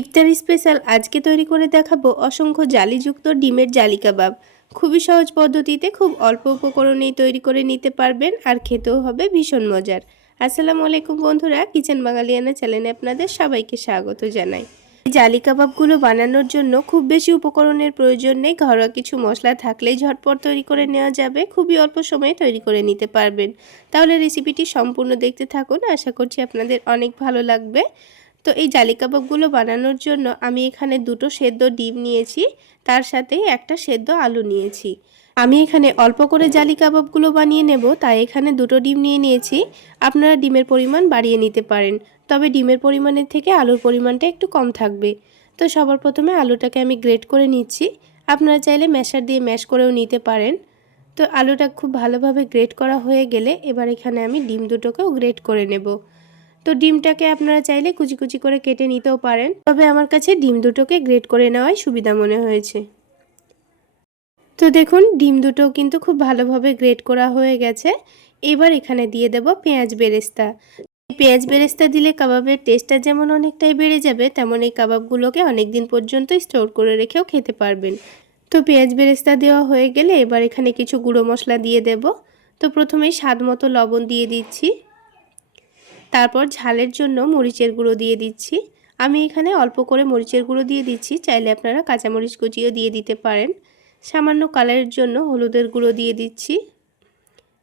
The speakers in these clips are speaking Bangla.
ইফতার স্পেশাল আজকে তৈরি করে দেখাবো অসংখ্য জালিযুক্ত ডিমের জালি কাবাব। খুবই সহজ পদ্ধতিতে খুব অল্প উপকরণেই তৈরি করে নিতে পারবেন আর খেতেও হবে ভীষণ মজার। আসসালামু আলাইকুম বন্ধুরা, কিচেন বাঙালিয়ানা চ্যানেলে আপনাদের সবাইকে স্বাগত জানাই। জালি কাবাবগুলো বানানোর জন্য খুব বেশি উপকরণের প্রয়োজন নেই, ঘরোয়া কিছু মশলা থাকলেই ঝটপট তৈরি করে নেওয়া যাবে, খুবই অল্প সময়ে তৈরি করে নিতে পারবেন। তাহলে রেসিপিটি সম্পূর্ণ দেখতে থাকুন, আশা করছি আপনাদের অনেক ভালো লাগবে। তো এই জালি কাবাবগুলো বানানোর জন্য আমি এখানে দুটো সেদ্ধ ডিম নিয়েছি, তার সাথে একটা সেদ্ধ আলু নিয়েছি। আমি এখানে অল্প করে জালি কাবাবগুলো বানিয়ে নেব, তাই এখানে দুটো ডিম নিয়ে নিয়েছি। আপনারা ডিমের পরিমাণ বাড়িয়ে নিতে পারেন, তবে ডিমের পরিমাণের থেকে আলুর পরিমাণটা একটু কম থাকবে। তো সবার প্রথমে আলুটাকে আমি গ্রেট করে নিচ্ছি। আপনারা চাইলে ম্যাশার দিয়ে ম্যাশ করেও নিতে পারেন। তো আলুটা খুব ভালোভাবে গ্রেট করা হয়ে গেলে এবার এখানে আমি ডিম দুটোকেও গ্রেট করে নেব। তো ডিমটাকে আপনারা চাইলে কুচি কুচি করে কেটে নিতেও পারেন। তবে আমার কাছে ডিম দুটোকে গ্রেট করে নেওয়াই সুবিধা মনে হয়েছে। তো দেখুন, ডিম দুটো কিন্তু খুব ভালোভাবে গ্রেট করা হয়ে গেছে। এবার এখানে দিয়ে দেব পেঁয়াজ বেরেস্তা। পেঁয়াজ বেরেস্তা দিলে কাবাবের টেস্টটা যেমন অনেকটাই বেড়ে যাবে, তেমন এই কাবাবগুলোকে অনেক দিন পর্যন্ত স্টোর করে রেখেও খেতে পারবেন। তো পেঁয়াজ বেরেস্তা দেওয়া হয়ে গেলে এবার এখানে কিছু গুঁড়ো মশলা দিয়ে দেব। তো প্রথমেই স্বাদ মতো লবণ দিয়ে দিচ্ছি। তারপর ঝালের জন্য মরিচের গুঁড়ো দিয়ে দিচ্ছি। আমি এখানে অল্প করে মরিচের গুঁড়ো দিয়ে দিচ্ছি। চাইলে আপনারা কাঁচামরিচ কুচিও দিয়ে দিতে পারেন। সামান্য কালারের জন্য হলুদের গুঁড়ো দিয়ে দিচ্ছি।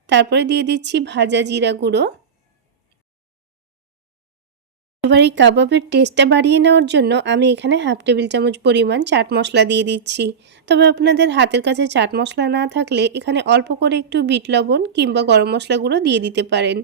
তারপরে দিয়ে দিচ্ছি ভাজা জিরা গুঁড়ো। এবার এই কাবাবের টেস্টটা বাড়িয়ে নেওয়ার জন্য আমি এখানে হাফ টেবিল চামচ পরিমাণ চাট মশলা দিয়ে দিচ্ছি। তবে আপনাদের হাতের কাছে চাট মশলা না থাকলে এখানে অল্প করে একটু বিট লবণ কিংবা গরম মশলা গুঁড়ো দিয়ে দিতে পারেন।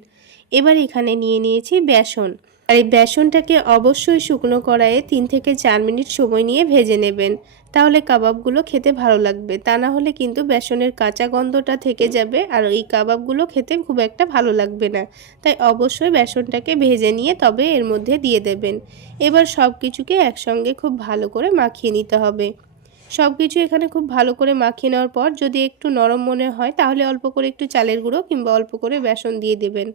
এবার এখানে নিয়ে নিয়েছি বেসন। আর এই বেসনটাকে অবশ্যই শুকনো কড়াইয়ে তিন থেকে চার মিনিট সময় নিয়ে ভেজে নেবেন। তাহলে কাবাবগুলো খেতে ভালো লাগবে। তা না হলে কিন্তু বেসনের কাঁচা গন্ধটা থেকে যাবে আর এই কাবাবগুলো খেতে খুব একটা ভালো লাগবে না। তাই অবশ্যই বেসনটাকে ভেজে নিয়ে তবে এর মধ্যে দিয়ে দেবেন। এবার সব কিছুকে একসঙ্গে খুব ভালো করে মাখিয়ে নিতে হবে। সব কিছু এখানে খুব ভালো করে মাখিয়ে নেওয়ার পর যদি একটু নরম মনে হয় তাহলে অল্প করে একটু চালের গুঁড়ো কিংবা অল্প করে বেসন দিয়ে দেবেন।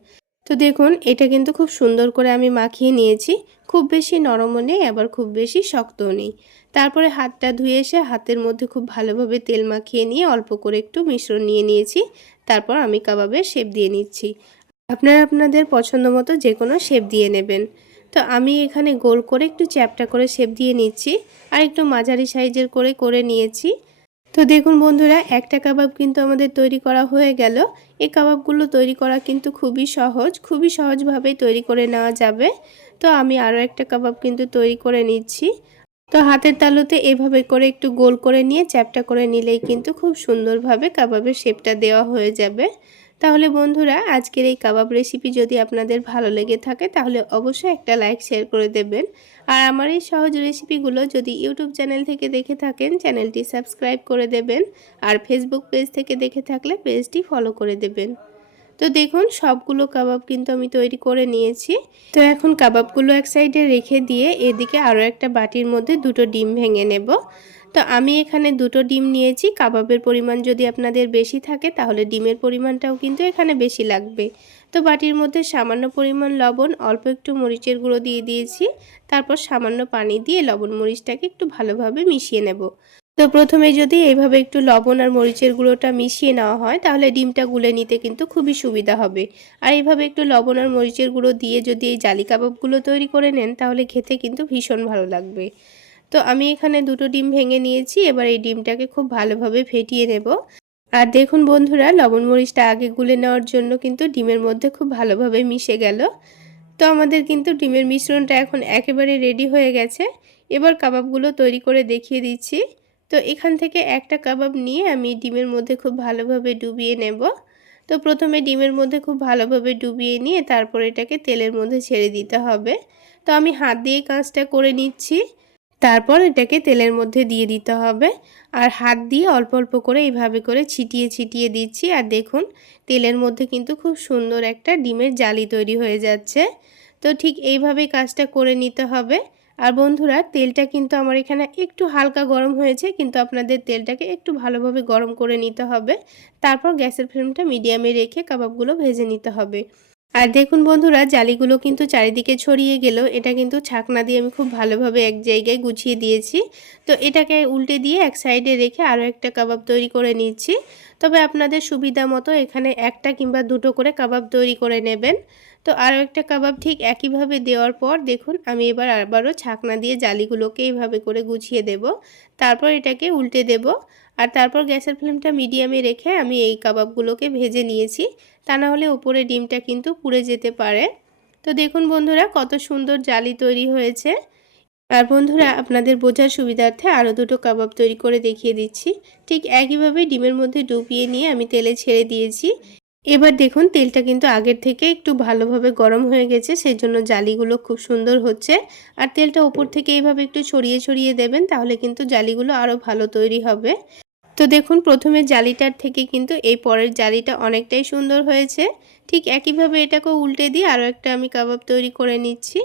তো দেখুন, এটা কিন্তু খুব সুন্দর করে আমি মাখিয়ে নিয়েছি। খুব বেশি নরমও নেই, আবার খুব বেশি শক্তও নেই। তারপরে হাতটা ধুয়ে এসে হাতের মধ্যে খুব ভালোভাবে তেল মাখিয়ে নিয়ে অল্প করে একটু মিশ্রণ নিয়ে নিয়েছি। তারপর আমি কাবাবের শেপ দিয়ে নিচ্ছি। আপনারা আপনাদের পছন্দ মতো যে কোনো শেপ দিয়ে নেবেন। তো আমি এখানে গোল করে একটু চ্যাপটা করে শেপ দিয়ে নিচ্ছি। আর একটু মাঝারি সাইজের করে করে নিয়েছি। তো দেখুন বন্ধুরা, একটা কাবাব কিন্তু আমাদের তৈরি করা হয়ে গেল। এই কাবাবগুলো তৈরি করা কিন্তু খুবই সহজ, খুবই সহজভাবেই তৈরি করে নেওয়া যাবে। তো আমি আরও একটা কাবাব কিন্তু তৈরি করে নিচ্ছি। তো হাতের তালুতে এভাবে করে একটু গোল করে নিয়ে চ্যাপটা করে নিলেই কিন্তু খুব সুন্দরভাবে কাবাবের শেপটা দেওয়া হয়ে যাবে। তাহলে বন্ধুরা, আজকের এই কাবাব রেসিপি যদি আপনাদের ভালো লেগে থাকে, তাহলে অবশ্যই একটা লাইক শেয়ার করে দেবেন। আর আমার এই সহজ রেসিপিগুলো যদি ইউটিউব চ্যানেল থেকে দেখে থাকেন, চ্যানেলটি সাবস্ক্রাইব করে দেবেন। আর ফেসবুক পেজ থেকে দেখে থাকলে পেজটি ফলো করে দেবেন। তো দেখুন, সবগুলো কাবাব কিন্তু আমি তৈরি করে নিয়েছি। তো এখন কাবাবগুলো এক সাইডে রেখে দিয়ে এদিকে আরও একটা বাটির মধ্যে দুটো ডিম ভেঙে নেব। তো আমি এখানে দুটো ডিম নিয়েছি। কাবাবের পরিমাণ যদি আপনাদের বেশি থাকে, তাহলে ডিমের পরিমাণটাও কিন্তু এখানে বেশি লাগবে। তো বাটির মধ্যে সামান্য পরিমাণ লবণ, অল্প একটু মরিচের গুঁড়ো দিয়ে দিয়েছি। তারপর সামান্য পানি দিয়ে লবণ মরিচটাকে একটু ভালোভাবে মিশিয়ে নেব। তো প্রথমে যদি এইভাবে একটু লবণ আর মরিচের গুঁড়োটা মিশিয়ে নেওয়া হয়, তাহলে ডিমটা গুলে নিতে কিন্তু খুবই সুবিধা হবে। আর এইভাবে একটু লবণ আর মরিচের গুঁড়ো দিয়ে যদি এই জালি কাবাবগুলো তৈরি করে নেন, তাহলে খেতে কিন্তু ভীষণ ভালো লাগবে। তো আমি এখানে দুটো ডিম ভেঙে নিয়েছি, এবার এই ডিমটাকে খুব ভালোভাবে ফেটিয়ে নেব। আর দেখুন বন্ধুরা, লবণ মরিচটা আগে গুলে নেওয়ার জন্য কিন্তু ডিমের মধ্যে খুব ভালোভাবে মিশে গেল। তো আমাদের কিন্তু ডিমের মিশ্রণটা এখন একেবারে রেডি হয়ে গেছে। এবার কাবাবগুলো তৈরি করে দেখিয়ে দিচ্ছি। তো এখান থেকে একটা কাবাব নিয়ে আমি ডিমের মধ্যে খুব ভালোভাবে ডুবিয়ে নেব। তো প্রথমে ডিমের মধ্যে খুব ভালোভাবে ডুবিয়ে নিয়ে তারপর এটাকে তেলের মধ্যে ছেড়ে দিতে হবে। তো আমি হাত দিয়ে কাজটা করে নিচ্ছি। তারপর এটাকে তেলের মধ্যে দিয়ে দিতে হবে। আর হাত দিয়ে অল্প অল্প করে এইভাবে করে ছিটিয়ে ছিটিয়ে দিচ্ছি। আর দেখুন, তেলের মধ্যে কিন্তু খুব সুন্দর একটা ডিমের জালি তৈরি হয়ে যাচ্ছে। তো ঠিক এইভাবেই কাজটা করে নিতে হবে। আর বন্ধুরা, তেলটা কিন্তু আমার এখানে একটু হালকা গরম হয়েছে, কিন্তু আপনাদের তেলটাকে একটু ভালোভাবে গরম করে নিতে হবে। তারপর গ্যাসের ফ্লেমটা মিডিয়ামে রেখে কাবাবগুলো ভেজে নিতে হবে। আর দেখুন বন্ধুরা, জালিগুলো কিন্তু চারিদিকে ছড়িয়ে গেল। এটা কিন্তু ছাকনা দিয়ে আমি খুব ভালোভাবে এক জায়গায় গুছিয়ে দিয়েছি। তো এটাকে উল্টে দিয়ে এক সাইডে রেখে আরও একটা কাবাব তৈরি করে নিচ্ছি। তবে আপনাদের সুবিধা মতো এখানে একটা কিংবা দুটো করে কাবাব তৈরি করে নেবেন। তো আরও একটা কাবাব ঠিক একইভাবে দেওয়ার পর দেখুন, আমি এবার আবারও ছাকনা দিয়ে জালিগুলোকে এইভাবে করে গুছিয়ে দেব। তারপর এটাকে উল্টে দেব। আর তারপর গ্যাসের ফ্লেমটা মিডিয়ামে রেখে আমি এই কাবাবগুলোকে ভেজে নিয়েছি। তা না হলে উপরে ডিমটা কিন্তু পুড়ে যেতে পারে। তো দেখুন বন্ধুরা, কত সুন্দর জালি তৈরি হয়েছে। আর বন্ধুরা, আপনাদের বোঝার সুবিধার্থে আরও দুটো কাবাব তৈরি করে দেখিয়ে দিচ্ছি। ঠিক একইভাবে ডিমের মধ্যে ডুবিয়ে নিয়ে আমি তেলে ছেড়ে দিয়েছি। এবার দেখুন, তেলটা কিন্তু আগের থেকে একটু ভালোভাবে গরম হয়ে গেছে সেই জন্য জালিগুলো খুব সুন্দর হচ্ছে। আর তেলটা ওপর থেকে এইভাবে একটু ছড়িয়ে ছড়িয়ে দেবেন, তাহলে কিন্তু জালিগুলো আরও ভালো তৈরি হবে। তো দেখুন, প্রথমে জালিটার থেকে কিন্তু এই পরের জালিটা অনেকটাই সুন্দর হয়েছে। ঠিক একইভাবে এটাকে উল্টে দিয়ে আরও একটা আমি কাবাব তৈরি করে নিচ্ছি।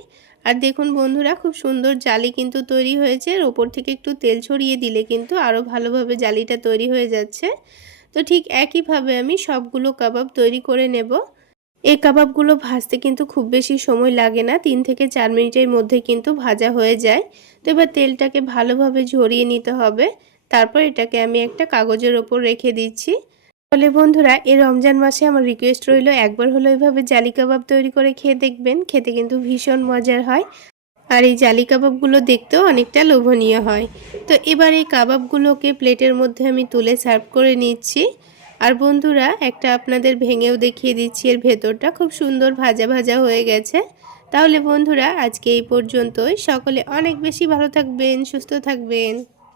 আর দেখুন বন্ধুরা, খুব সুন্দর জালি কিন্তু তৈরি হয়েছে। আর ওপর থেকে একটু তেল ছড়িয়ে দিলে কিন্তু আরও ভালোভাবে জালিটা তৈরি হয়ে যাচ্ছে। তো ঠিক একইভাবে আমি সবগুলো কাবাব তৈরি করে নেব। এই কাবাবগুলো ভাজতে কিন্তু খুব বেশি সময় লাগে না। তিন থেকে চার মিনিটের মধ্যে কিন্তু ভাজা হয়ে যায়। তো এবার তেলটাকে ভালোভাবে ঝরিয়ে নিতে হবে। তারপর এটাকে আমি একটা কাগজের ওপর রেখে দিচ্ছি। তাহলে বন্ধুরা, এই রমজান মাসে আমার রিকোয়েস্ট রইল একবার হলো এইভাবে জালি কাবাব তৈরি করে খেয়ে দেখবেন, খেতে কিন্তু ভীষণ মজার হয়। আর এই জালি কাবাবগুলো দেখতেও অনেকটা লোভনীয় হয়। তো এবার এই কাবাবগুলোকে প্লেটের মধ্যে আমি তুলে সার্ভ করে নিচ্ছি। আর বন্ধুরা, একটা আপনাদের ভেঙেও দেখিয়ে দিচ্ছি, এর ভেতরটা খুব সুন্দর ভাজা ভাজা হয়ে গেছে। তাহলে বন্ধুরা, আজকে এই পর্যন্তই। সকলে অনেক বেশি ভালো থাকবেন, সুস্থ থাকবেন।